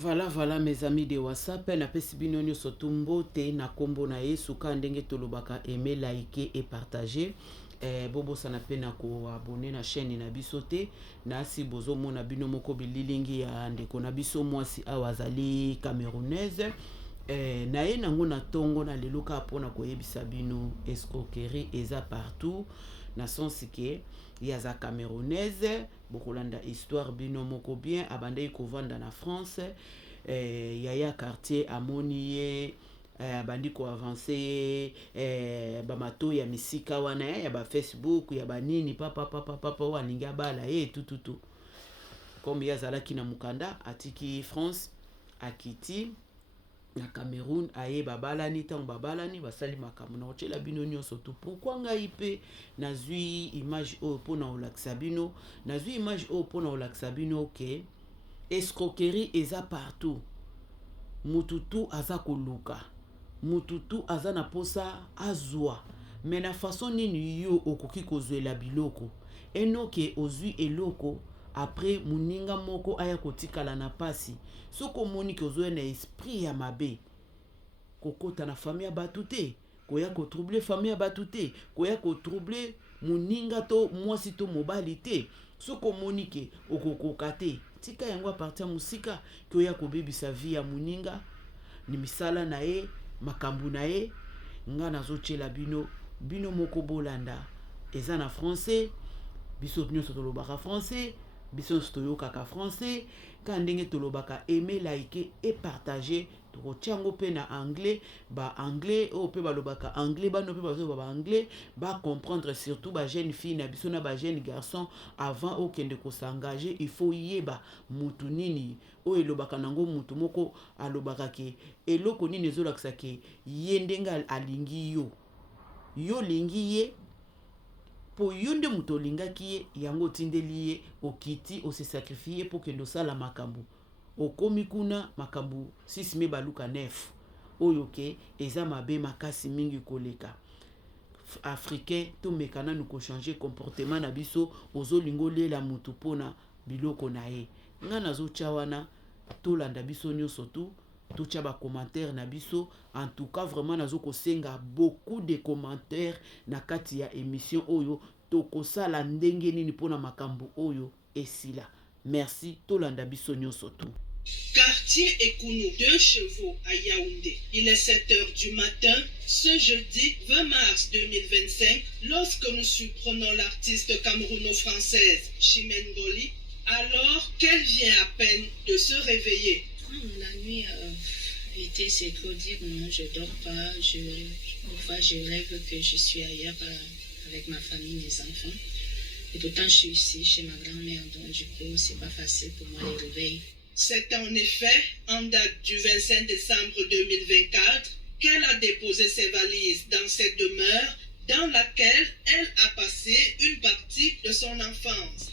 Voilà mes amis de WhatsApp, napesi bino nyonso tumbote na kombo na Yesu ka ndenge tolobaka aimer, liker et partager. Bobosana pe na ko abonner na chaîne na biso te na si bozo mona bino moko bililingi ya ndeko na biso mwasi awa azali camerounaise. Na ye nango na tongo na lelo ka pona koyebisa bino escroquerie eza partout na sens que yaza camerounaise bokolanda histoire bino moko bien abandai kovanda na France. Yaya quartier amoni ye abandi koavance ye bamato ya misika wana ya ba Facebook ya banini papa walingi abala ye tututu comme ye azalaki na mukanda atiki France akiti na Cameroun aye babalani ntango babalani basali makambo na kotyela bino nyonso tu. Pourquoi ngai mpe nazwi image oyo mpona kolakisa bino, nazwi image oyo mpona kolakisa bino ke escroquerie eza partout. Mututu aza koluka, mututu aza na posa azwa, me na façon nini yo okoki kozwela biloko enoke ozwi eloko après muninga moko aya kotikala na pasi. Soko moni ke ozwe na esprit ya mabe kokota na famille ya batu te, koya kotrouble famille ya batu te, koya kotrouble muninga to mwasi to mobali te. Soko moni ke okokoka te, tika yango apartir musika ke oya kobebisa vie ya muninga ni misala na ye makambu na ye. Nga nazotyela bino moko bolanda eza na français, biso nyonso tolobaka français, biso nyonso toyokaka français. Ka ndenge tolobaka aimer, liker et partager tokotia yango mpe na anglais, ba anglais oyo mpe balobaka anglais bano mpe bazoyoba ba anglais ba comprendre, surtout ba jeune fille na biso na ba jeune garçon. Avant okende kosangager il faut yeba mutu nini oyo elobaka nango mutu moko alobaka ke eloko nini ezolakisa ke ye ndenge alingi yo, yo lingi ye po yo nde mutu olingaki ye, yango otindeli ye okiti ose sacrifier po kende osala makambo. Okomi kuna makambo 6 me baluka 9 oyo ke eza mabe makasi mingi koleka. Africain to mekana nous ko changer comportement na biso ozolingo lela mutu pona biloko na ye. Nga nazotia wana tolanda biso nyonso tu totia ba commentaire na biso. En tout cas vraiment nazo kosenga beaucoup de commentaires na kati ya émission oyo tokosala ndenge nini pona makambo oyo esila. Merci tolanda biso nyonso tu. Quartier Ekounou, 2 chevaux à Yaoundé. Il est 7 heures du matin, ce jeudi 20 mars 2025, lorsque nous surprenons l'artiste camerouno-française Chimène Goli, alors qu'elle vient à peine de se réveiller. La nuit était, c'est trop dire, non, je dors pas. Des fois, je rêve que je suis ailleurs avec ma famille, mes enfants. Et pourtant, je suis ici chez ma grand-mère, donc du coup, c'est pas facile pour moi les réveiller. C'est en effet en date du 25 décembre 2024 qu'elle a déposé ses valises dans cette demeure dans laquelle elle a passé une partie de son enfance.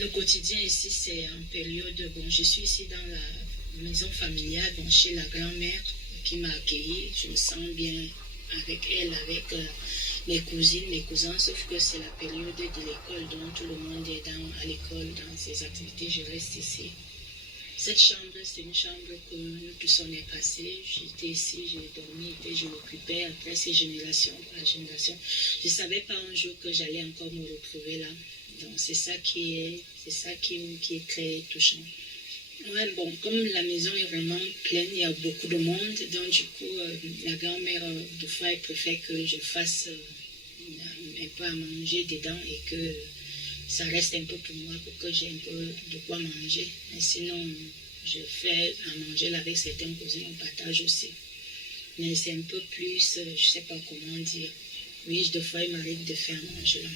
Le quotidien ici, c'est en période... Bon, je suis ici dans la maison familiale, bon, chez la grand-mère qui m'a accueillie. Je me sens bien avec elle, avec... mes cousines, mes cousins, sauf que c'est la période de l'école, donc tout le monde est à l'école, dans ses activités, je reste ici. Cette chambre, c'est une chambre que nous tous on est passé. J'étais ici, j'ai dormi, et je m'occupais après ces générations, la génération. Je ne savais pas un jour que j'allais encore me retrouver là. Donc c'est ça qui est très touchant. Ouais, bon, comme la maison est vraiment pleine, il y a beaucoup de monde, donc du coup, la grand-mère, de fois, elle préfère que je fasse un peu à manger dedans et que ça reste un peu pour moi, pour que j'ai un peu de quoi manger. Mais sinon, je fais à manger là avec certains cousins, on partage aussi. Mais c'est un peu plus, je sais pas comment dire. Oui, des fois, il m'arrive de faire à manger là.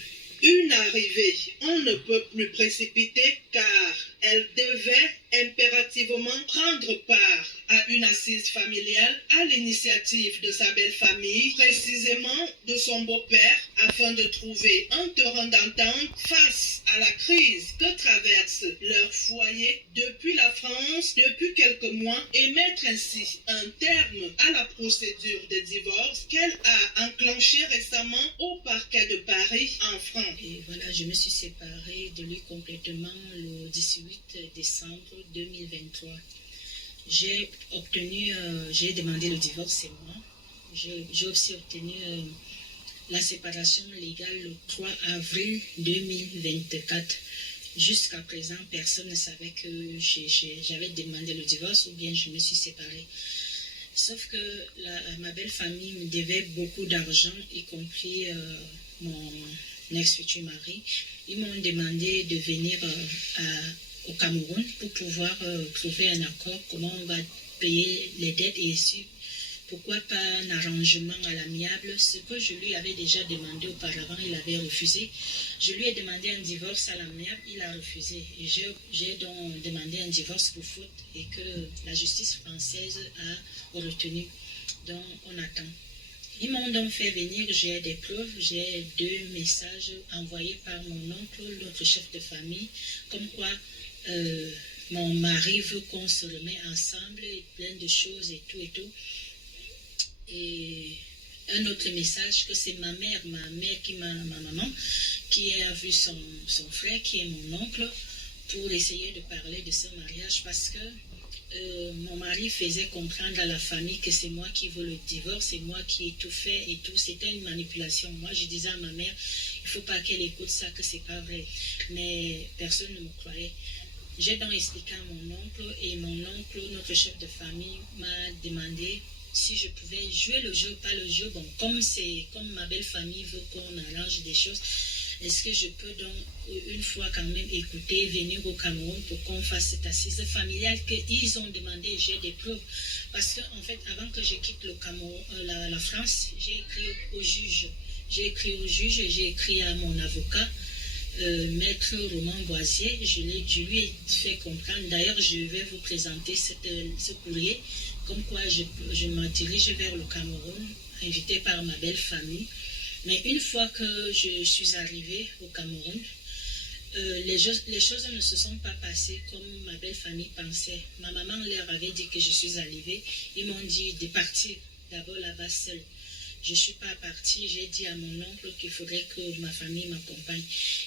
Une arrivée, on ne peut plus précipiter car elle devait impérativement prendre part à une assise familiale à l'initiative de sa belle famille, précisément de son beau-père, afin de trouver un terrain d'entente face à la crise que traverse leur foyer depuis la France depuis quelques mois et mettre ainsi un terme à la procédure de divorce qu'elle a enclenchée récemment au parquet de Paris en France. Et voilà, je me suis séparée de lui complètement le 18 décembre 2023. J'ai demandé le divorce, c'est moi. J'ai aussi obtenu la séparation légale le 3 avril 2024. Jusqu'à présent, personne ne savait que j'avais demandé le divorce ou bien je me suis séparée. Sauf que ma belle famille me devait beaucoup d'argent, y compris mon ex-futur mari. Ils m'ont demandé de venir au Cameroun pour pouvoir trouver un accord, comment on va payer les dettes et ici. Pourquoi pas un arrangement à l'amiable? Ce que je lui avais déjà demandé auparavant, il avait refusé. Je lui ai demandé un divorce à l'amiable, il a refusé. Et j'ai donc demandé un divorce pour faute et que la justice française a retenu. Donc on attend. Ils m'ont donc fait venir, j'ai des preuves, j'ai 2 messages envoyés par mon oncle, notre chef de famille, comme quoi mon mari veut qu'on se remette ensemble, et plein de choses et tout et tout. Et un autre message que c'est ma maman, qui a vu son frère, qui est mon oncle, pour essayer de parler de ce mariage parce que mon mari faisait comprendre à la famille que c'est moi qui veux le divorce, c'est moi qui ai tout fait et tout. C'était une manipulation. Moi, je disais à ma mère, il ne faut pas qu'elle écoute ça, que c'est pas vrai. Mais personne ne me croyait. J'ai donc expliqué à mon oncle et mon oncle, notre chef de famille, m'a demandé si je pouvais jouer le jeu, pas le jeu. Bon, comme ma belle famille veut qu'on arrange des choses, est-ce que je peux donc une fois quand même écouter, venir au Cameroun pour qu'on fasse cette assise familiale qu'ils ont demandé, j'ai des preuves. Parce qu'en fait, avant que je quitte le Cameroun, la France, j'ai écrit au juge. J'ai écrit à mon avocat, Maître Roman Boisier, je lui ai fait comprendre. D'ailleurs, je vais vous présenter ce courrier, comme quoi je me dirige vers le Cameroun, invité par ma belle famille. Mais une fois que je suis arrivée au Cameroun, les choses ne se sont pas passées comme ma belle famille pensait. Ma maman leur avait dit que je suis arrivée. Ils m'ont dit de partir d'abord là-bas seule. Je ne suis pas partie. J'ai dit à mon oncle qu'il faudrait que ma famille m'accompagne.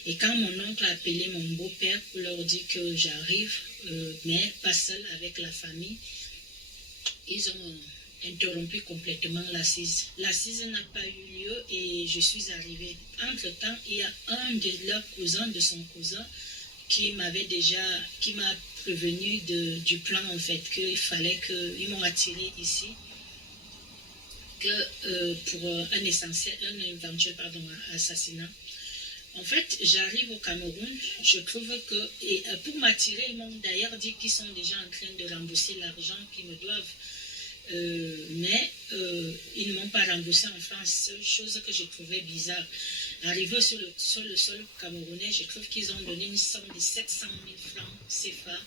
Et quand mon oncle a appelé mon beau-père pour leur dire que j'arrive, mais pas seule avec la famille, ils ont interrompu complètement l'assise. L'assise n'a pas eu lieu et je suis arrivée. Entre-temps, il y a un de leurs cousins, de son cousin, qui m'a prévenu du plan, en fait, qu'il fallait qu'ils m'ont attiré ici pour un éventuel assassinat. En fait, j'arrive au Cameroun, je trouve que, et pour m'attirer, ils m'ont d'ailleurs dit qu'ils sont déjà en train de rembourser l'argent qu'ils me doivent. Mais ils ne m'ont pas remboursé en France, chose que je trouvais bizarre. Arrivé sur le sol camerounais, je trouve qu'ils ont donné une somme de 700 000 francs CFA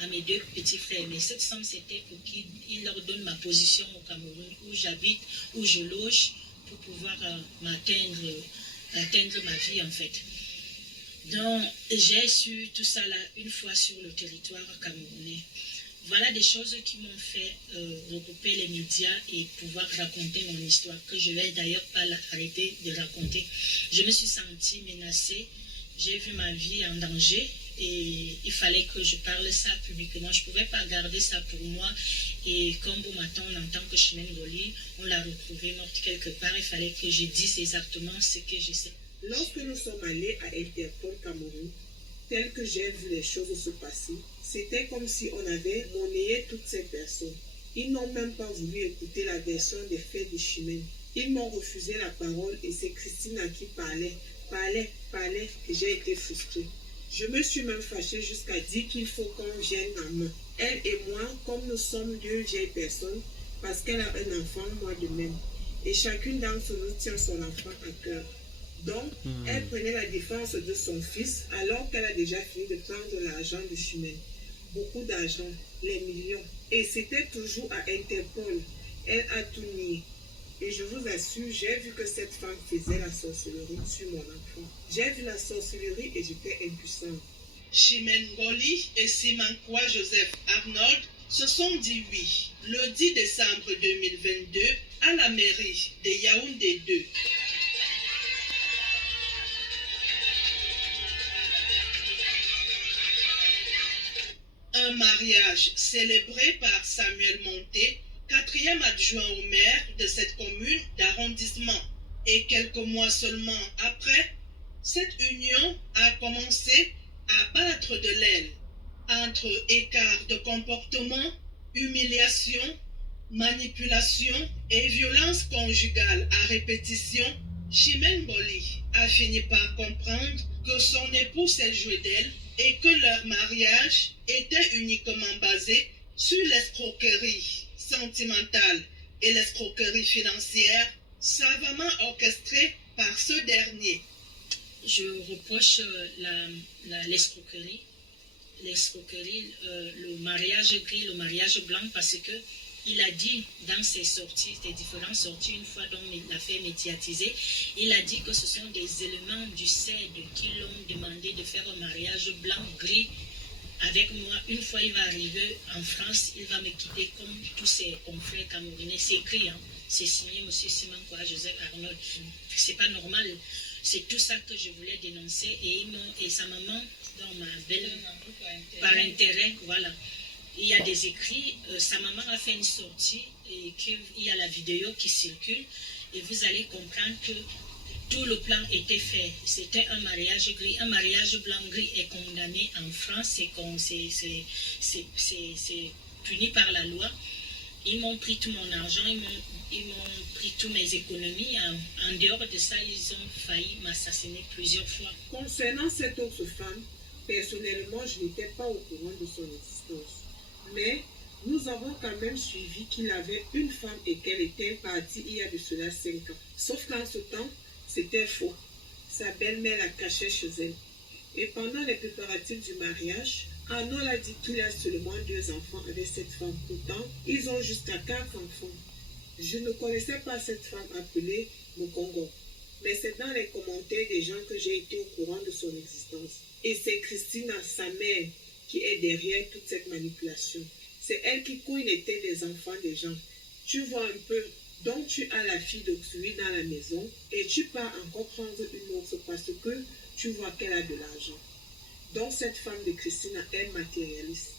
à mes 2 petits frères. Mais cette somme, c'était pour qu'ils leur donnent ma position au Cameroun, où j'habite, où je loge, pour pouvoir atteindre ma vie, en fait. Donc, j'ai su tout ça là une fois sur le territoire camerounais. Voilà des choses qui m'ont fait regrouper les médias et pouvoir raconter mon histoire, que je ne vais d'ailleurs pas arrêter de raconter. Je me suis sentie menacée, j'ai vu ma vie en danger et il fallait que je parle ça publiquement. Je ne pouvais pas garder ça pour moi. Et comme bon matin, on entend que Chimène Ngoli, on l'a retrouvée morte quelque part, il fallait que je dise exactement ce que je sais. Lorsque nous sommes allés à Interpol Cameroun, tel que j'ai vu les choses se passer, c'était comme si on avait monnayé toutes ces personnes. Ils n'ont même pas voulu écouter la version des faits de Chimène. Ils m'ont refusé la parole et c'est Christina qui parlait, que j'ai été frustrée. Je me suis même fâchée jusqu'à dire qu'il faut qu'on vienne en main. Elle et moi, comme nous sommes 2 vieilles personnes, parce qu'elle a un enfant, moi de même. Et chacune d'entre nous tient son enfant à cœur. Donc, elle prenait la défense de son fils alors qu'elle a déjà fini de prendre l'argent de Chimène. beaucoup d'argent, les millions. Et c'était toujours à Interpol. Elle a tout nié. Et je vous assure, j'ai vu que cette femme faisait la sorcellerie sur mon enfant. J'ai vu la sorcellerie et j'étais impuissante. Chimène Ngoli et Simankwa Joseph Arnold se sont dit oui le 10 décembre 2022 à la mairie de Yaoundé 2. Un mariage célébré par Samuel Monté, quatrième adjoint au maire de cette commune d'arrondissement. Et quelques mois seulement après, cette union a commencé à battre de l'aile. Entre écart de comportement, humiliation, manipulation et violence conjugale à répétition, Chimène Ngoli a fini par comprendre que son époux s'est joué d'elle et que leur mariage était uniquement basé sur l'escroquerie sentimentale et l'escroquerie financière savamment orchestrée par ce dernier. Je reproche l'escroquerie, le mariage gris, le mariage blanc, parce que il a dit dans ses sorties, ses différentes sorties, une fois dont il a fait médiatiser, il a dit que ce sont des éléments du CED qui l'ont demandé de faire un mariage blanc-gris avec moi. Une fois il va arriver en France, il va me quitter comme tous ses confrères camerounais. C'est écrit, hein? C'est signé M. Simankwa Joseph Arnold. C'est pas normal. C'est tout ça que je voulais dénoncer. Et sa maman, dans ma belle, par intérêt, voilà. Il y a des écrits, sa maman a fait une sortie et il y a la vidéo qui circule et vous allez comprendre que tout le plan était fait. C'était un mariage gris. Un mariage blanc-gris est condamné en France, c'est puni par la loi. Ils m'ont pris tout mon argent, ils m'ont pris toutes mes économies. En dehors de ça, ils ont failli m'assassiner plusieurs fois. Concernant cette autre femme, personnellement, je n'étais pas au courant de son existence. Mais nous avons quand même suivi qu'il avait une femme et qu'elle était partie il y a de cela 5 ans. Sauf qu'en ce temps, c'était faux. Sa belle-mère la cachait chez elle. Et pendant les préparatifs du mariage, Arnold a dit qu'il a seulement 2 enfants avec cette femme. Pourtant, ils ont jusqu'à 4 enfants. Je ne connaissais pas cette femme appelée Mukongo. Mais c'est dans les commentaires des gens que j'ai été au courant de son existence. Et c'est Christina, sa mère, qui est derrière toute cette manipulation. C'est elle qui couine les têtes des enfants des gens. Tu vois un peu, donc tu as la fille d'autrui dans la maison et tu pars encore prendre une autre parce que tu vois qu'elle a de l'argent. Donc cette femme de Christina est matérialiste.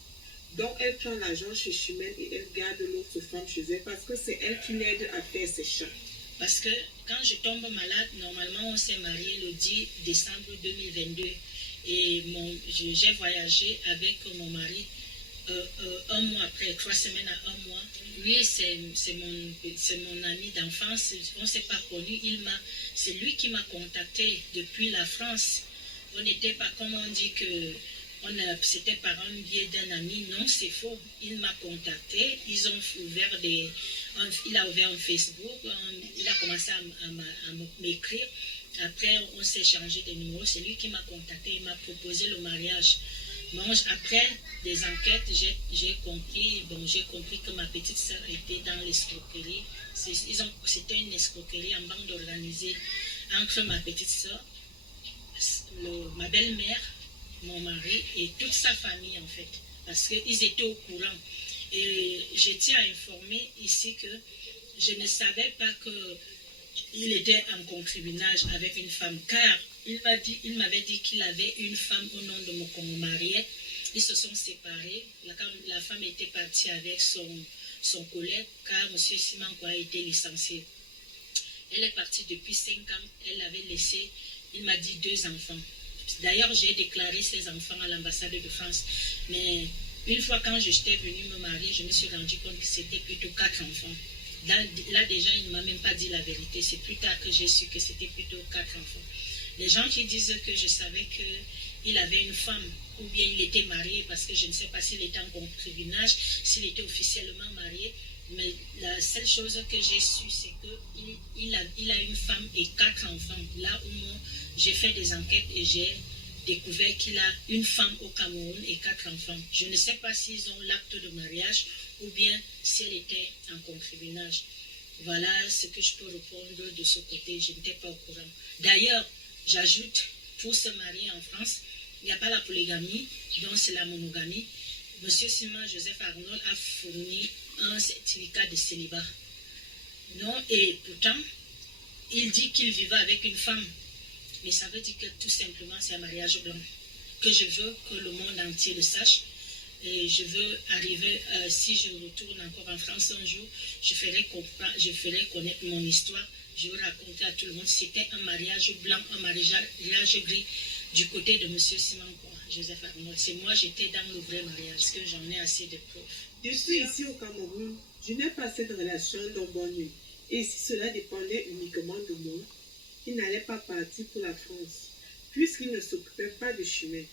Donc elle prend l'argent chez Chimène et elle garde l'autre femme chez elle parce que c'est elle qui l'aide à faire ses chats. Parce que quand je tombe malade, normalement on s'est marié le 10 décembre 2022. Et j'ai voyagé avec mon mari un mois après, 3 semaines à 1 mois. Lui, c'est mon ami d'enfance. On ne s'est pas connus. C'est lui qui m'a contacté depuis la France. On n'était pas, comme on dit que c'était par un biais d'un ami. Non, c'est faux. Il m'a contacté. Il a ouvert un Facebook. Il a commencé à m'écrire. Après, on s'est changé de numéro. C'est lui qui m'a contacté. Il m'a proposé le mariage. Bon, après des enquêtes, j'ai compris que ma petite sœur était dans l'escroquerie. C'était une escroquerie en bande organisée entre ma petite sœur, ma belle-mère, mon mari et toute sa famille en fait. Parce qu'ils étaient au courant. Et je tiens à informer ici que je ne savais pas qu'il était en concubinage avec une femme, car il m'avait dit qu'il avait une femme au nom de mon mari. Ils se sont séparés. La femme était partie avec son collègue, car M. Simankwa a été licencié. Elle est partie depuis 5 ans. Elle avait laissé, il m'a dit, 2 enfants. D'ailleurs, j'ai déclaré ces enfants à l'ambassade de France. Mais une fois quand j'étais venue me marier, je me suis rendu compte que c'était plutôt 4 enfants. Là déjà, il ne m'a même pas dit la vérité. C'est plus tard que j'ai su que c'était plutôt 4 enfants. Les gens qui disent que je savais qu'il avait une femme ou bien il était marié, parce que je ne sais pas s'il était en concubinage, s'il était officiellement marié, mais la seule chose que j'ai su, c'est qu'il a une femme et 4 enfants. Là où moi, j'ai fait des enquêtes et j'ai découvert qu'il a une femme au Cameroun et 4 enfants. Je ne sais pas s'ils ont l'acte de mariage ou bien si elle était en concubinage. Voilà ce que je peux répondre de ce côté. Je n'étais pas au courant. D'ailleurs, j'ajoute, pour se marier en France, il n'y a pas la polygamie, donc c'est la monogamie. Monsieur Simon Joseph Arnold a fourni un certificat de célibat. Non, et pourtant, il dit qu'il vivait avec une femme. Mais ça veut dire que tout simplement, c'est un mariage blanc. Que je veux que le monde entier le sache. Et je veux arriver, si je retourne encore en France un jour, je ferai connaître mon histoire. Je veux raconter à tout le monde, c'était un mariage blanc, un mariage gris du côté de M. Simon Joseph Arnold. C'est moi, j'étais dans le vrai mariage, parce que j'en ai assez de preuves. Je suis ici au Cameroun, je n'ai pas cette relation d'homme. Et si cela dépendait uniquement de moi, il n'allait pas partir pour la France, puisqu'il ne s'occupait pas de chemin.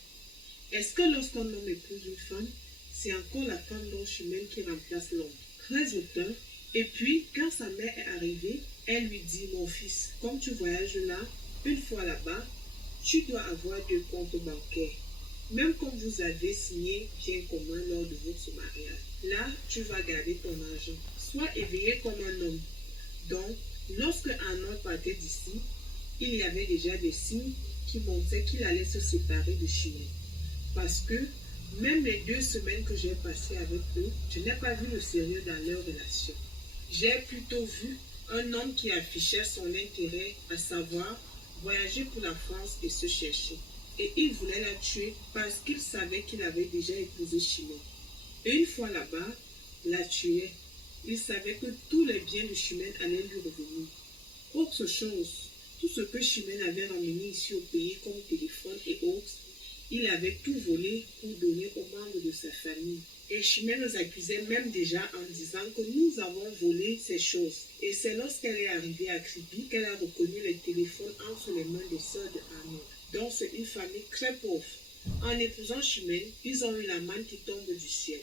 Est-ce que lorsqu'un homme épouse une femme, c'est encore la femme dans le chemin qui remplace l'homme? Très autant. Et puis, quand sa mère est arrivée, elle lui dit, mon fils, comme tu voyages là, une fois là-bas, tu dois avoir 2 comptes bancaires. Même comme vous avez signé bien commun lors de votre mariage. Là, tu vas garder ton argent. Sois éveillé comme un homme. Donc, lorsque Arnold partait d'ici, il y avait déjà des signes qui montraient qu'il allait se séparer de Chimène. Parce que, même les 2 semaines que j'ai passées avec eux, je n'ai pas vu le sérieux dans leur relation. J'ai plutôt vu un homme qui affichait son intérêt, à savoir voyager pour la France et se chercher. Et il voulait la tuer parce qu'il savait qu'il avait déjà épousé Chimène. Et une fois là-bas, la tuait. Il savait que tous les biens de Chimène allaient lui revenir. Autre chose, tout ce que Chimène avait ramené ici au pays comme téléphone et autres, il avait tout volé pour donner aux membres de sa famille. Et Chimène nous accusait même déjà en disant que nous avons volé ces choses. Et c'est lorsqu'elle est arrivée à Kribi qu'elle a reconnu les téléphones entre les mains des sœurs de Arnold. Donc c'est une famille très pauvre. En épousant Chimène, ils ont eu la manne qui tombe du ciel.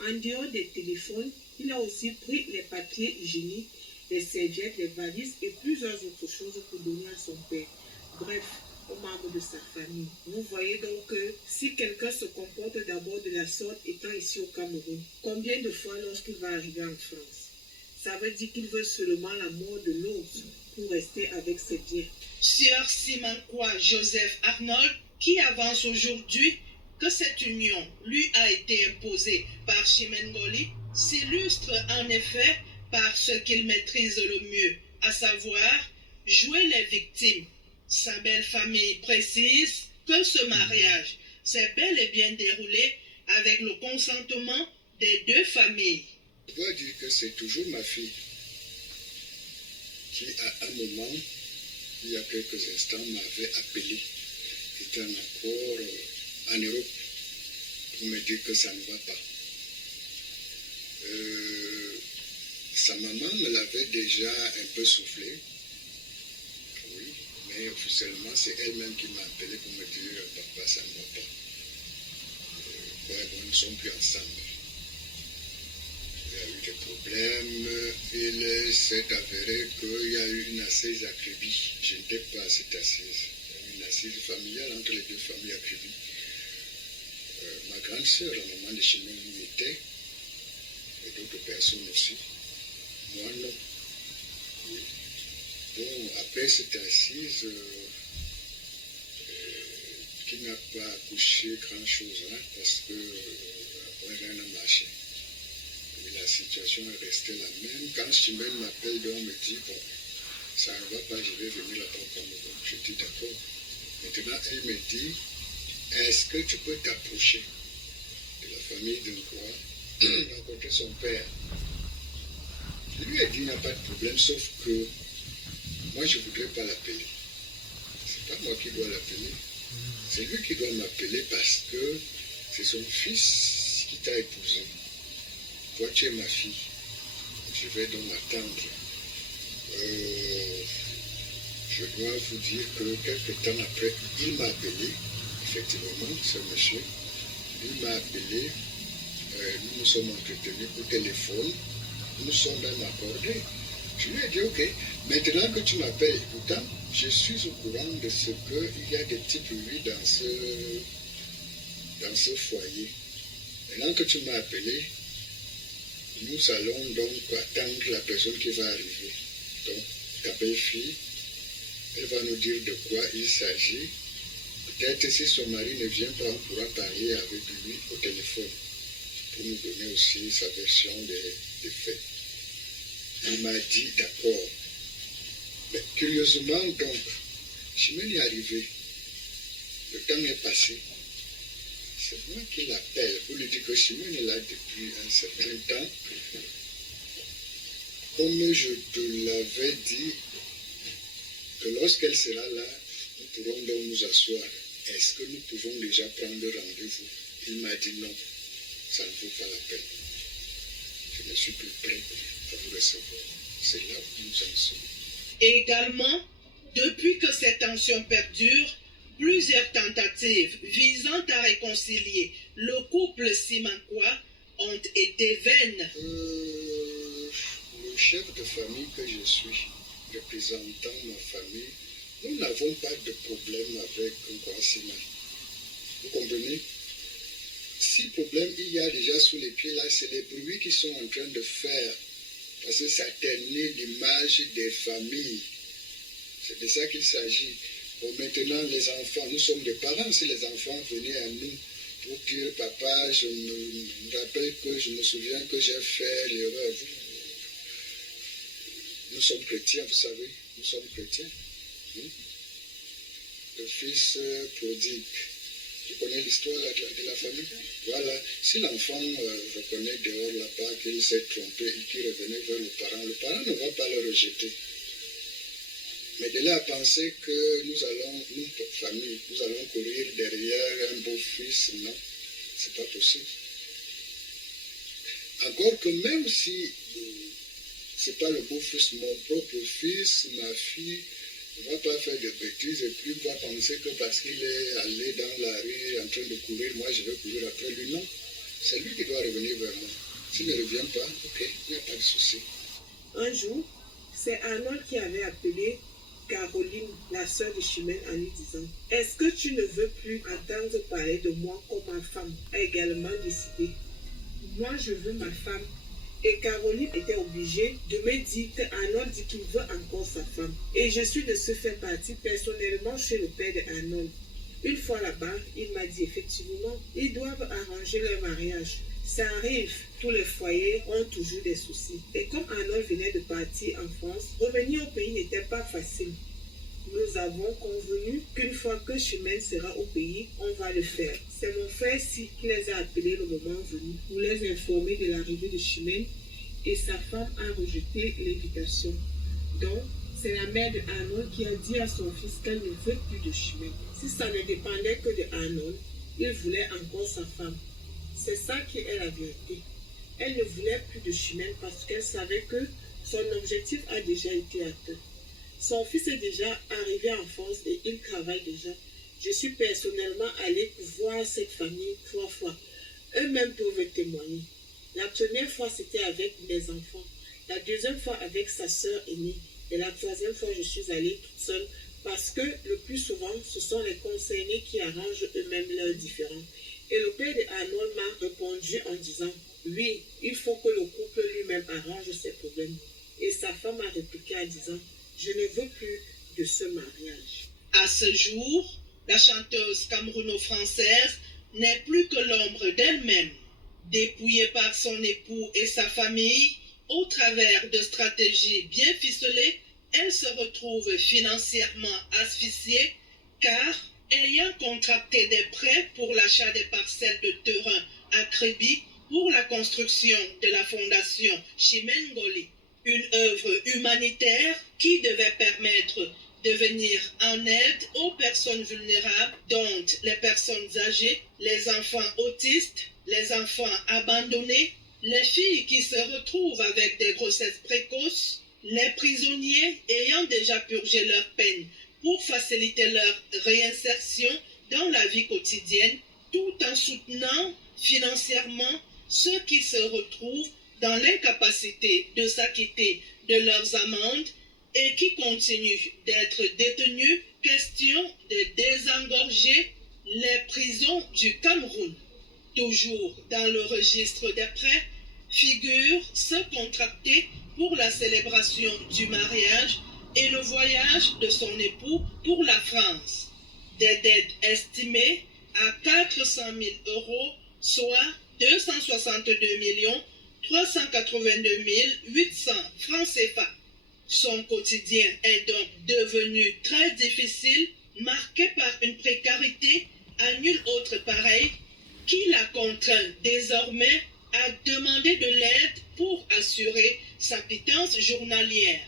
En dehors des téléphones, il a aussi pris les papiers hygiéniques, les serviettes, les valises et plusieurs autres choses pour donner à son père. Bref, aux membres de sa famille. Vous voyez donc que si quelqu'un se comporte d'abord de la sorte étant ici au Cameroun, combien de fois lorsqu'il va arriver en France? Ça veut dire qu'il veut seulement la mort de l'autre pour rester avec ses biens. Sieur Simankwa Joseph Arnold, qui avance aujourd'hui que cette union lui a été imposée par Chimène Ngoli, s'illustre en effet par ce qu'il maîtrise le mieux, à savoir jouer les victimes. Sa belle famille précise que ce mariage s'est bel et bien déroulé avec le consentement des 2 familles. Je dois dire que c'est toujours ma fille qui, à un moment, il y a quelques instants, m'avait appelé, étant encore en Europe, pour me dire que ça ne va pas. Sa maman me l'avait déjà un peu soufflé. Oui, mais officiellement, c'est elle-même qui m'a appelé pour me dire papa, ça ne va pas. Nous ne sommes plus ensemble. Il y a eu des problèmes. Il s'est avéré qu'il y a eu une assise à Kribi. Je n'étais pas à cette assise. Il y a eu une assise familiale entre les 2 familles à Kribi. Ma grande sœur, la maman de Chimène, y était. Et d'autres personnes aussi. Moi, non. Oui. Bon, après cette assise, qui n'a pas accouché grand-chose, hein, parce que après rien n'a marché. Mais la situation est restée la même. Quand Chimène m'appelle, donc me dit, bon, ça ne va pas, je vais venir là-bas au Cameroun. Je dis d'accord. Maintenant, elle me dit, est-ce que tu peux t'approcher de la famille de Nkwa, rencontrer son père? Je lui ai dit, il n'y a pas de problème, sauf que moi, je ne voudrais pas l'appeler. Ce n'est pas moi qui dois l'appeler. C'est lui qui doit m'appeler parce que c'est son fils qui t'a épousé. Toi, tu es ma fille. Je vais donc attendre. Je dois vous dire que quelques temps après, il m'a appelé, effectivement, ce monsieur. Il m'a appelé, nous nous sommes entretenus au téléphone, nous sommes même accordés. Je lui ai dit, ok, maintenant que tu m'appelles, pourtant, je suis au courant de ce qu'il y a des petits bruits dans ce foyer. Maintenant que tu m'as appelé, nous allons donc attendre la personne qui va arriver. Donc, ta belle-fille, elle va nous dire de quoi il s'agit. Peut-être si son mari ne vient pas, on pourra parler avec lui au téléphone pour nous donner aussi sa version des faits. Il m'a dit d'accord. Mais curieusement, donc, Chimène est arrivé. Le temps est passé. C'est moi qui l'appelle pour lui dire que Chimène est là depuis un certain temps. Comme je te l'avais dit, que lorsqu'elle sera là, nous pourrons donc nous asseoir. Est-ce que nous pouvons déjà prendre rendez-vous? Il m'a dit non, ça ne vaut pas la peine. Je ne suis plus prêt à vous recevoir. C'est là où nous en sommes. Également, depuis que ces tensions perdurent, plusieurs tentatives visant à réconcilier le couple simankois ont été vaines. Le chef de famille que je suis, représentant ma famille, nous n'avons pas de problème avec Nkwasima. Vous comprenez? Si problème il y a déjà sous les pieds là, c'est les bruits qu'ils sont en train de faire. Parce que ça ternit l'image des familles. C'est de ça qu'il s'agit. Bon, maintenant, les enfants, nous sommes des parents. Si les enfants venaient à nous pour dire, papa, je me rappelle que je me souviens que j'ai fait l'erreur. Nous sommes chrétiens, vous savez. Nous sommes chrétiens. Le fils prodigue. Tu connais l'histoire de la famille? Voilà. Si l'enfant reconnaît dehors là-bas qu'il s'est trompé et qu'il revenait vers le parent ne va pas le rejeter. Mais de là à penser que nous, famille, nous allons courir derrière un beau-fils, non, c'est pas possible. Encore que même si c'est pas le beau-fils, mon propre fils, ma fille, ne va pas faire de bêtises et puis va penser que parce qu'il est allé dans la rue en train de courir, moi je vais courir après lui. Non, c'est lui qui doit revenir vers moi. S'il ne revient pas, ok, il n'y a pas de souci. Un jour, c'est Arnold qui avait appelé Caroline, la sœur de Chimène, en lui disant « Est-ce que tu ne veux plus entendre parler de moi comme ma femme ?» a également décidé « Moi, je veux ma femme. » Et Caroline était obligée de me dire qu'Arnold dit qu'il veut encore sa femme. Et je suis de ce fait partie personnellement chez le père d'Arnold. Une fois là-bas, il m'a dit effectivement, ils doivent arranger leur mariage. Ça arrive, tous les foyers ont toujours des soucis. Et comme Arnold venait de partir en France, revenir au pays n'était pas facile. Nous avons convenu qu'une fois que Chimène sera au pays, on va le faire. C'est mon frère qui les a appelés le moment venu pour les informer de l'arrivée de Chimène et sa femme a rejeté l'invitation. Donc, c'est la mère de Arnold qui a dit à son fils qu'elle ne veut plus de Chimène. Si ça ne dépendait que de Arnold, il voulait encore sa femme. C'est ça qui est la vérité. Elle ne voulait plus de Chimène parce qu'elle savait que son objectif a déjà été atteint. Son fils est déjà arrivé en France et il travaille déjà. Je suis personnellement allée voir cette famille 3 fois. Eux-mêmes peuvent témoigner. La première fois, c'était avec mes enfants. La deuxième fois, avec sa sœur aînée. Et la troisième fois, je suis allée toute seule parce que le plus souvent, ce sont les concernés qui arrangent eux-mêmes leurs différends. Et le père d'Arnold m'a répondu en disant « Oui, il faut que le couple lui-même arrange ses problèmes. » Et sa femme a répliqué en disant « Je ne veux plus de ce mariage. » À ce jour, la chanteuse camerouno-française n'est plus que l'ombre d'elle-même. Dépouillée par son époux et sa famille, au travers de stratégies bien ficelées, elle se retrouve financièrement asphyxiée car, ayant contracté des prêts pour l'achat des parcelles de terrain à Créby pour la construction de la fondation Chimène Ngoli, une œuvre humanitaire qui devait permettre de venir en aide aux personnes vulnérables, dont les personnes âgées, les enfants autistes, les enfants abandonnés, les filles qui se retrouvent avec des grossesses précoces, les prisonniers ayant déjà purgé leur peine pour faciliter leur réinsertion dans la vie quotidienne, tout en soutenant financièrement ceux qui se retrouvent dans l'incapacité de s'acquitter de leurs amendes et qui continuent d'être détenus, question de désengorger les prisons du Cameroun. Toujours dans le registre des prêts figurent ceux contractés pour la célébration du mariage et le voyage de son époux pour la France. Des dettes estimées à 400 000 euros, soit 262 382 800 francs CFA. Son quotidien est donc devenu très difficile, marqué par une précarité à nul autre pareil, qui la contraint désormais à demander de l'aide pour assurer sa pitance journalière.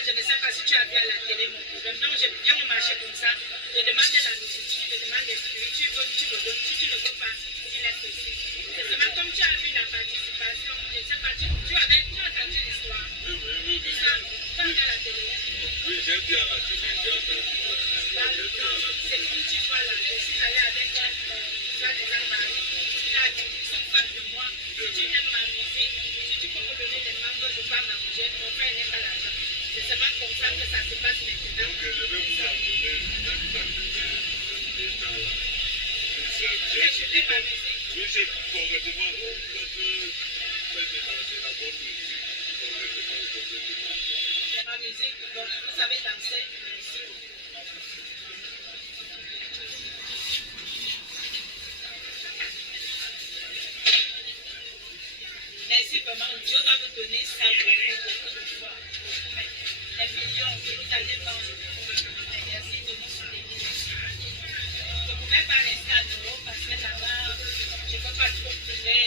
Je ne sais pas si tu as vu à la télé mon problème. Donc je viens au marché comme ça, je demande de la nourriture, je demande des fruits, tu veux, tu me donnes, si tu ne veux pas, il est possible. C'est seulement comme tu as vu la participation, je ne sais pas, tu as entendu l'histoire. Oui. L'histoire, tu as vu à la télé. Oui, j'ai vu à la télé, j'ai entendu. C'est comme tu vois là, je suis allée avec un mari, il a dit, ils sont fans de moi, si tu aimes ma musique, si tu peux me donner des membres, je ne peux pas m'arranger, mon frère n'est pas l'argent. C'est seulement comme ça que ça se passe maintenant. Donc je vais vous appeler, je vais m'amuser. Oui, c'est complètement. Quand tu fais de la bonne musique, complètement. C'est ma musique, donc vous savez danser, merci. Merci vraiment, Dieu va vous donner ça beaucoup de fois. Les millions que vous allez vendre. Merci de nous soutenir. Je ne pouvais pas rester à Neuro parce que là-bas, je ne peux pas trop trouver.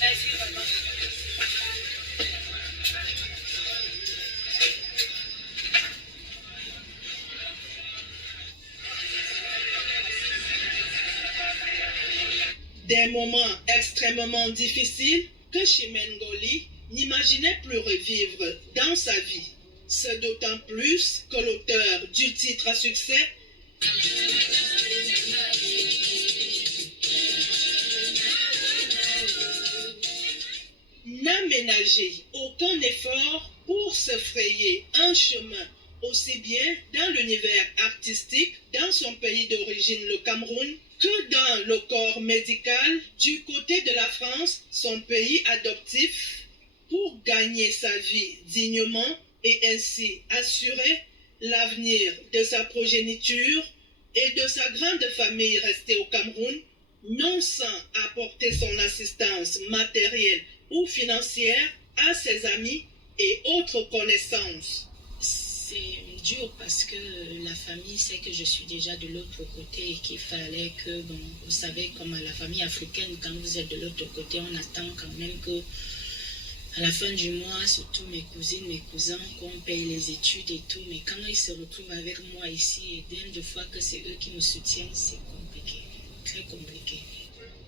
Merci vraiment. Des moments extrêmement difficiles que Chimène Ngoly n'imaginait plus revivre dans sa vie. C'est d'autant plus que l'auteur du titre à succès n'a ménagé aucun effort pour se frayer un chemin aussi bien dans l'univers artistique, dans son pays d'origine, le Cameroun, que dans le corps médical du côté de la France, son pays adoptif, pour gagner sa vie dignement et ainsi assurer l'avenir de sa progéniture et de sa grande famille restée au Cameroun, non sans apporter son assistance matérielle ou financière à ses amis et autres connaissances. C'est dur parce que la famille sait que je suis déjà de l'autre côté et qu'il fallait que, bon, vous savez, comme à la famille africaine, quand vous êtes de l'autre côté, on attend quand même que à la fin du mois, surtout mes cousines, mes cousins, qu'on paye les études et tout. Mais quand ils se retrouvent avec moi ici, et dès de fois que c'est eux qui me soutiennent, c'est compliqué, très compliqué.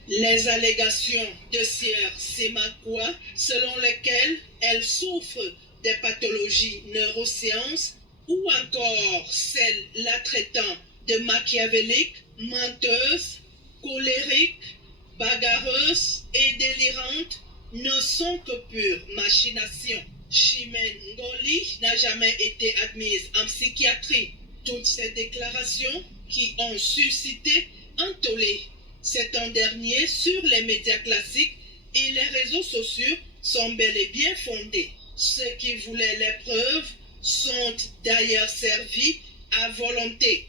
Les allégations de Sieur Semakwa, selon lesquelles elle souffre des pathologies neurosciences, ou encore celles la traitant de machiavélique, menteuse, colérique, bagarreuse et délirante, ne sont que pure machination. Chimène Ngoly n'a jamais été admise en psychiatrie. Toutes ces déclarations qui ont suscité un tollé ces temps derniers sur les médias classiques et les réseaux sociaux sont bel et bien fondées. Ceux qui voulaient les preuves sont d'ailleurs servis à volonté.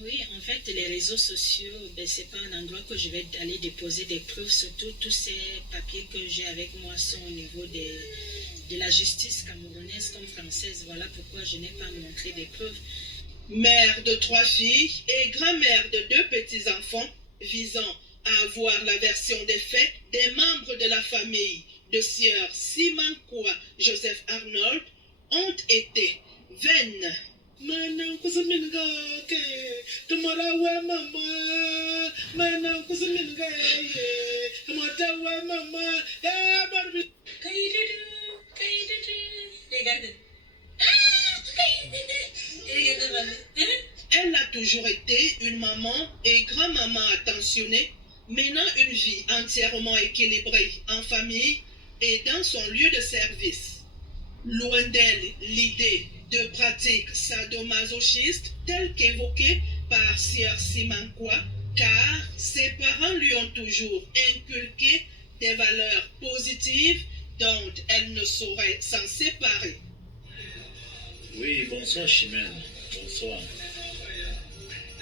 Oui, en fait, les réseaux sociaux, c'est pas un endroit que je vais aller déposer des preuves. Surtout, tous ces papiers que j'ai avec moi sont au niveau de la justice camerounaise comme française. Voilà pourquoi je n'ai pas montré des preuves. Mère de 3 filles et grand-mère de 2 petits-enfants, visant à avoir la version des faits des membres de la famille de Sieur Semakwa Joseph Arnold, ont été vaines. Mana kusaminga ke tumarawa mama mana kusaminga ye matawa mama barbi Kaidudu, regarde. Regarde, maman. Elle a toujours été une maman et grand-maman attentionnée, menant une vie entièrement équilibrée en famille et dans son lieu de service. Loin d'elle l'idée de pratiques sadomasochistes telles qu'évoquées par Sir Simankwa, car ses parents lui ont toujours inculqué des valeurs positives dont elle ne saurait s'en séparer. Oui, bonsoir Chimène. Bonsoir.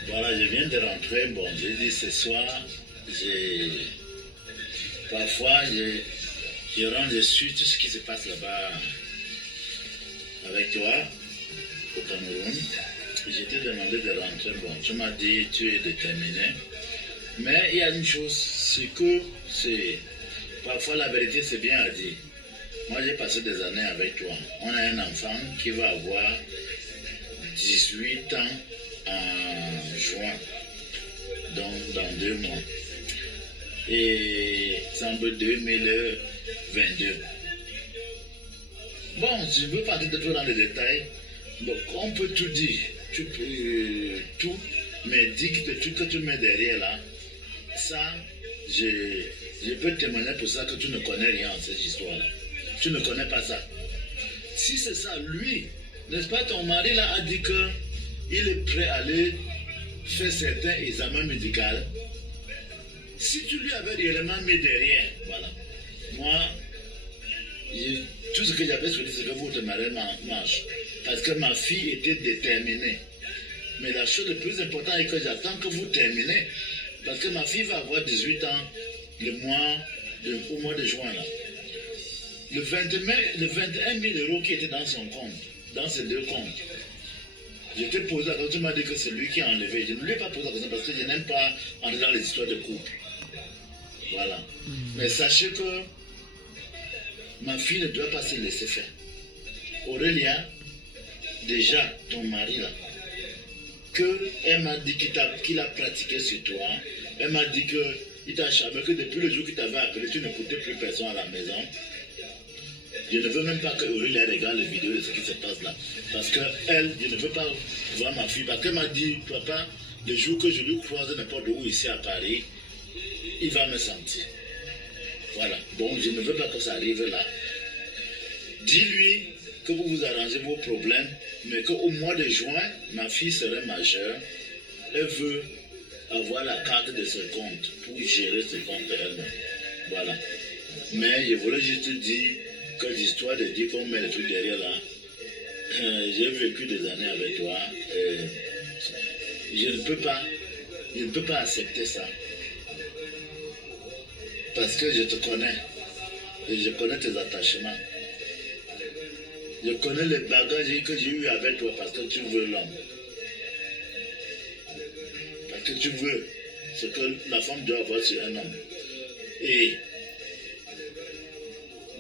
Voilà, je viens de rentrer. Bon, j'ai dit ce soir, parfois, je rends dessus tout ce qui se passe là-bas avec toi, au Cameroun. Je t'ai demandé de rentrer. Bon, tu m'as dit tu es déterminé. Mais il y a une chose, c'est parfois la vérité c'est bien à dire. Moi j'ai passé des années avec toi. On a un enfant qui va avoir 18 ans en juin, donc dans 2 mois. Et c'est en 2022. Bon, je ne veux pas être trop dans les détails. Donc on peut tout dire. Tu peux tout, mais dis que le truc que tu mets derrière là, ça, je peux témoigner pour ça que tu ne connais rien en cette histoire-là. Tu ne connais pas ça. Si c'est ça, lui, n'est-ce pas, ton mari là a dit qu'il est prêt à aller faire certains examens médicaux. Si tu lui avais réellement mis derrière, voilà. Moi, tout ce que j'avais souhaité, c'est que votre mari marche. Parce que ma fille était déterminée. Mais la chose la plus importante est que j'attends que vous terminez. Parce que ma fille va avoir 18 ans au mois de juin. Là. Le 21 000 euros qui étaient dans son compte, dans ces 2 comptes, je t'ai posé la question, tu m'as dit que c'est lui qui a enlevé. Je ne lui ai pas posé la question parce que je n'aime pas entrer dans les histoires de couple. Voilà. Mais sachez que ma fille ne doit pas se laisser faire. Aurélia, déjà, ton mari là, elle m'a dit qu'il a pratiqué sur toi. Elle m'a dit qu'il t'a charmé, que depuis le jour qu'il t'avait appelé, tu n'écoutais plus personne à la maison. Je ne veux même pas que Aurélie regarde les vidéos de ce qui se passe là. Parce que elle, je ne veux pas voir ma fille. Parce qu'elle m'a dit, papa, le jour que je lui croise n'importe où ici à Paris, il va me sentir. Voilà. Donc je ne veux pas que ça arrive là. Dis-lui que vous vous arrangez vos problèmes, mais qu'au mois de juin, ma fille serait majeure. Elle veut avoir la carte de ce compte pour gérer ce compte elle-même. Voilà. Mais je voulais juste dire que l'histoire de dire qu'on met le truc derrière là, j'ai vécu des années avec toi. Je ne peux pas accepter ça. Parce que je te connais. Et je connais tes attachements. Je connais les bagages que j'ai eu avec toi parce que tu veux l'homme. Parce que tu veux ce que la femme doit avoir sur un homme. Et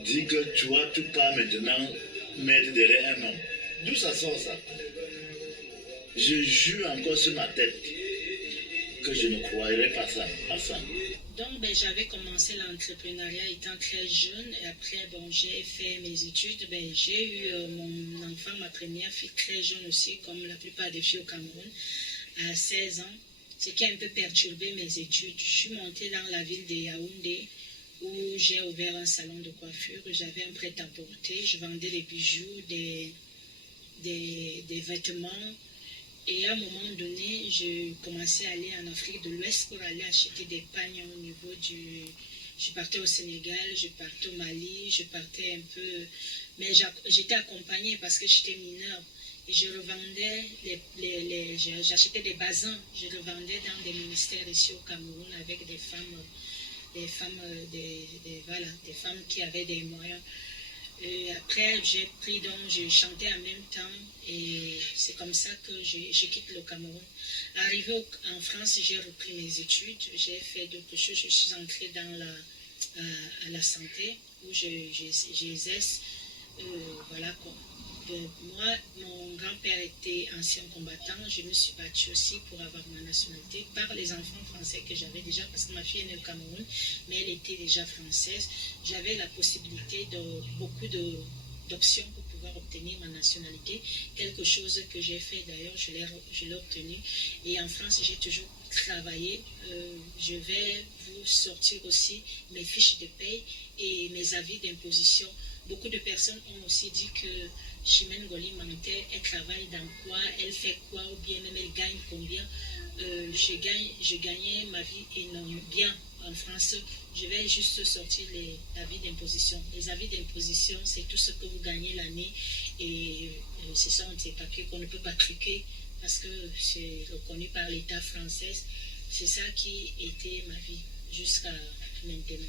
dis que tu pars maintenant mettre derrière un homme. D'où ça sort ça? Je jure encore sur ma tête que je ne croirais pas ça, à ça. Donc, j'avais commencé l'entrepreneuriat étant très jeune et après, j'ai fait mes études. J'ai eu mon enfant, ma première fille, très jeune aussi, comme la plupart des filles au Cameroun, à 16 ans, ce qui a un peu perturbé mes études. Je suis montée dans la ville de Yaoundé où j'ai ouvert un salon de coiffure. J'avais un prêt-à-porter, je vendais des bijoux, des vêtements. Et à un moment donné, je commençais à aller en Afrique de l'Ouest pour aller acheter des pagnes au niveau du... Je partais au Sénégal, je partais au Mali, je partais un peu... Mais j'étais accompagnée parce que j'étais mineure. Et je revendais, j'achetais des basins, je revendais dans des ministères ici au Cameroun avec des femmes qui avaient des moyens. Et après, j'ai pris donc, je chantais en même temps et c'est comme ça que je quitte le Cameroun. Arrivé en France, j'ai repris mes études, j'ai fait d'autres choses, je suis entrée dans à la santé où j'exerce, voilà quoi. Moi, mon grand-père était ancien combattant. Je me suis battue aussi pour avoir ma nationalité par les enfants français que j'avais déjà, parce que ma fille est née au Cameroun, mais elle était déjà française. J'avais la possibilité de beaucoup d'options pour pouvoir obtenir ma nationalité. Quelque chose que j'ai fait d'ailleurs, je l'ai obtenu. Et en France, j'ai toujours travaillé. Je vais vous sortir aussi mes fiches de paye et mes avis d'imposition. Beaucoup de personnes ont aussi dit que Chimène Ngoli mentait, elle travaille dans quoi, elle fait quoi, ou bien même elle gagne combien. Je gagnais ma vie énormément bien en France. Je vais juste sortir les avis d'imposition. Les avis d'imposition, c'est tout ce que vous gagnez l'année et ce sont des papiers qu'on ne peut pas truquer parce que c'est reconnu par l'État français. C'est ça qui était ma vie jusqu'à maintenant.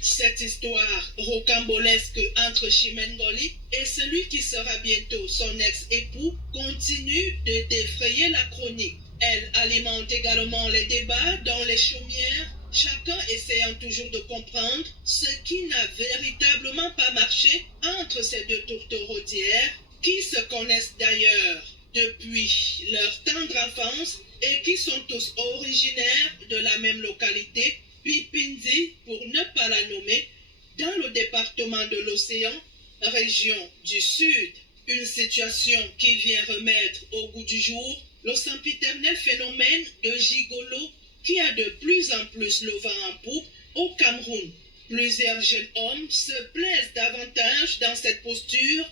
Cette histoire rocambolesque entre Chimène Ngoli et celui qui sera bientôt son ex-époux continue de défrayer la chronique. Elle alimente également les débats dans les chaumières, chacun essayant toujours de comprendre ce qui n'a véritablement pas marché entre ces deux tourteraudières qui se connaissent d'ailleurs depuis leur tendre enfance et qui sont tous originaires de la même localité, Pipindi, pour ne pas la nommer, dans le département de l'Océan, région du Sud. Une situation qui vient remettre au goût du jour le sempiternel phénomène de gigolo qui a de plus en plus le vent en poupe au Cameroun. Plusieurs jeunes hommes se plaisent davantage dans cette posture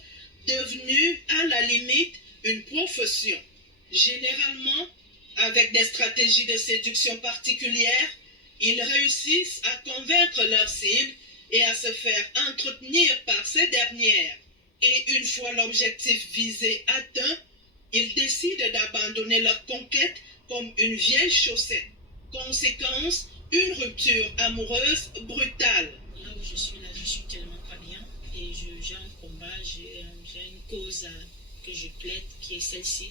devenue à la limite une profession. Généralement, avec des stratégies de séduction particulières, ils réussissent à convaincre leurs cibles et à se faire entretenir par ces dernières. Et une fois l'objectif visé atteint, ils décident d'abandonner leur conquête comme une vieille chaussette. Conséquence, une rupture amoureuse brutale. Là où je suis tellement pas bien et j'ai un combat, j'ai une cause que je plaide qui est celle-ci.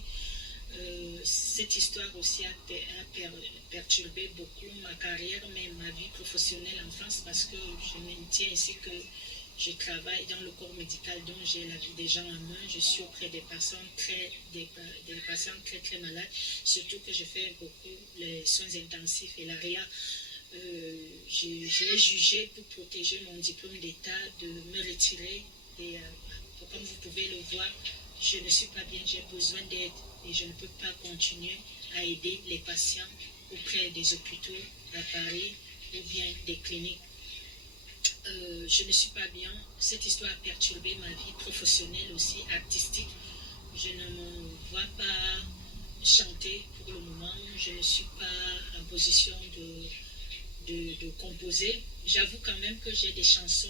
Cette histoire aussi a perturbé beaucoup ma carrière, mais ma vie professionnelle en France parce que je maintiens ici que je travaille dans le corps médical dont j'ai la vie des gens en main. Je suis auprès des personnes très malades, surtout que je fais beaucoup les soins intensifs et l'ARIA. J'ai jugé pour protéger mon diplôme d'État de me retirer et comme vous pouvez le voir, je ne suis pas bien, j'ai besoin d'aide et je ne peux pas continuer à aider les patients auprès des hôpitaux à Paris ou bien des cliniques. Je ne suis pas bien. Cette histoire a perturbé ma vie professionnelle aussi, artistique. Je ne me vois pas chanter pour le moment. Je ne suis pas en position de composer. J'avoue quand même que j'ai des chansons,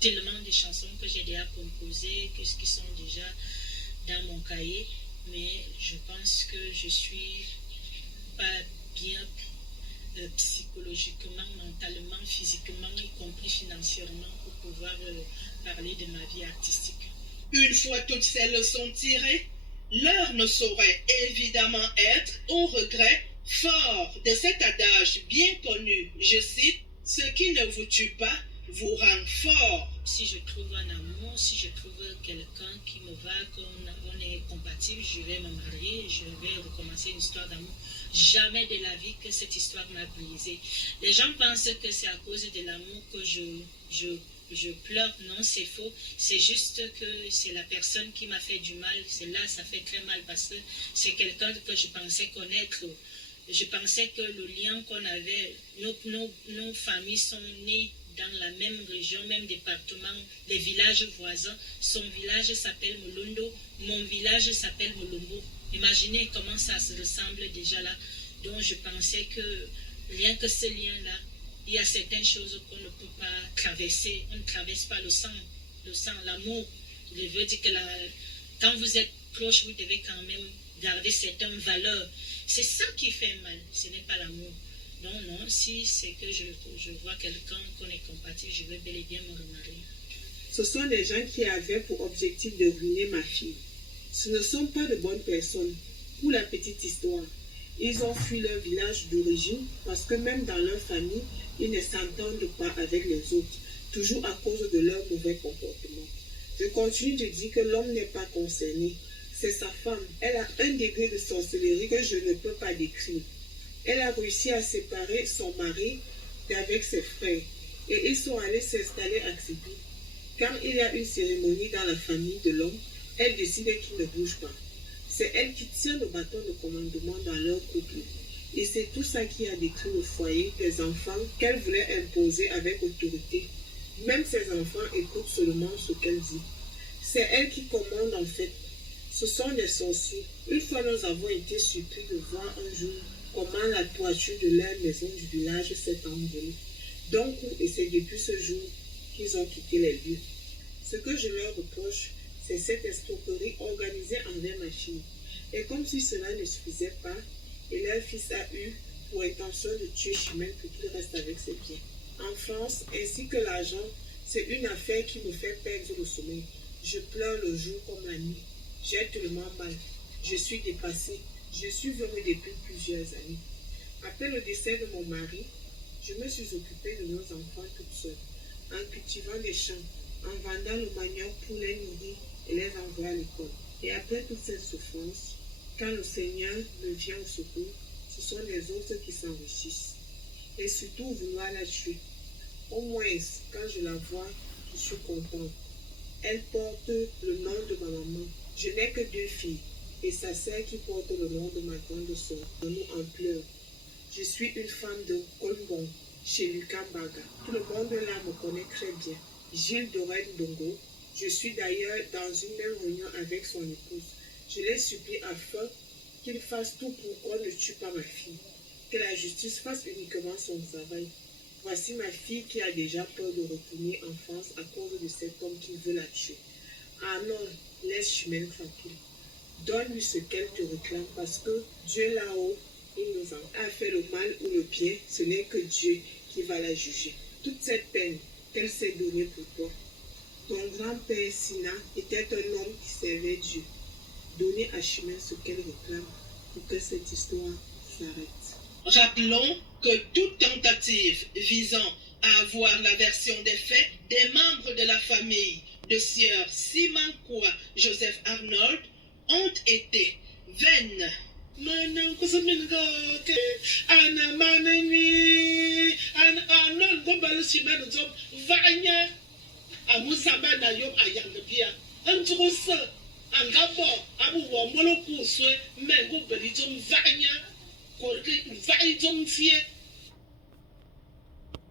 tellement de chansons que j'ai déjà composées, qui sont déjà dans mon cahier. Mais je pense que je suis pas bien psychologiquement, mentalement, physiquement, y compris financièrement, pour pouvoir parler de ma vie artistique. Une fois toutes ces leçons tirées, l'heure ne saurait évidemment être au regret fort de cet adage bien connu, je cite, « Ce qui ne vous tue pas vous rend fort ». Si je trouve un amour, si je trouve quelqu'un qui me va, qu'on est compatible, je vais me marier, je vais recommencer une histoire d'amour. Jamais de la vie que cette histoire m'a brisée. Les gens pensent que c'est à cause de l'amour que je pleure. Non, c'est faux. C'est juste que c'est la personne qui m'a fait du mal. C'est là, ça fait très mal parce que c'est quelqu'un que je pensais connaître. Je pensais que le lien qu'on avait, nos familles sont nées dans la même région, même département, les villages voisins. Son village s'appelle Molondo, mon village s'appelle Molombo. Imaginez comment ça se ressemble déjà là. Donc je pensais que rien que ce lien-là, il y a certaines choses qu'on ne peut pas traverser. On ne traverse pas le sang, l'amour. Je veux dire que quand vous êtes proche, vous devez quand même garder certaines valeurs. C'est ça qui fait mal, ce n'est pas l'amour. Non, si c'est que je vois quelqu'un qu'on est compatible, je veux bel et bien me remarier. Ce sont des gens qui avaient pour objectif de ruiner ma fille. Ce ne sont pas de bonnes personnes. Pour la petite histoire, ils ont fui leur village d'origine parce que même dans leur famille, ils ne s'entendent pas avec les autres, toujours à cause de leur mauvais comportement. Je continue de dire que l'homme n'est pas concerné. C'est sa femme. Elle a un degré de sorcellerie que je ne peux pas décrire. Elle a réussi à séparer son mari d'avec ses frères. Et ils sont allés s'installer à Xibi. Quand il y a une cérémonie dans la famille de l'homme, elle décide qu'il ne bouge pas. C'est elle qui tient le bâton de commandement dans leur couple. Et c'est tout ça qui a détruit le foyer des enfants qu'elle voulait imposer avec autorité. Même ses enfants écoutent seulement ce qu'elle dit. C'est elle qui commande en fait. Ce sont des sorciers. Une fois nous avons été surpris de voir un jour comment la toiture de leur maison du village s'est envolée. Donc, et c'est depuis ce jour qu'ils ont quitté les lieux. Ce que je leur reproche, c'est cette escroquerie organisée envers ma fille. Et comme si cela ne suffisait pas, et leur fils a eu pour intention de tuer Chimène pour qu'il reste avec ses biens. En France, ainsi que l'argent, c'est une affaire qui me fait perdre le sommeil. Je pleure le jour comme la nuit. J'ai tellement mal. Je suis dépassée. Je suis venue depuis plusieurs années. Après le décès de mon mari, je me suis occupée de nos enfants toute seule, en cultivant des champs, en vendant le manioc pour les nourrir et les envoyer à l'école. Et après toute cette souffrance, quand le Seigneur me vient au secours, ce sont les autres qui s'enrichissent. Et surtout vouloir la tuer. Au moins, quand je la vois, je suis contente. Elle porte le nom de ma maman. Je n'ai que 2 filles, et sa sœur qui porte le nom de ma grande sœur. Nous en pleurs. Je suis une femme de Colbon, chez Lucas Baga. Tout le monde là me connaît très bien. Gilles Dorel Dongo. Je suis d'ailleurs dans une même réunion avec son épouse. Je les supplie afin qu'il fasse tout pour qu'on ne tue pas ma fille. Que la justice fasse uniquement son travail. Voici ma fille qui a déjà peur de retourner en France à cause de cet homme qui veut la tuer. Ah non, laisse Chimène tranquille. Donne-lui ce qu'elle te réclame parce que Dieu là-haut, il nous a fait le mal ou le bien, ce n'est que Dieu qui va la juger. Toute cette peine qu'elle s'est donnée pour toi. Ton grand-père Sina était un homme qui servait Dieu. Donnez à Chimène ce qu'elle réclame pour que cette histoire s'arrête. Rappelons que toute tentative visant à avoir la version des faits des membres de la famille de sieur Simankwa Joseph Arnold ont été vaines.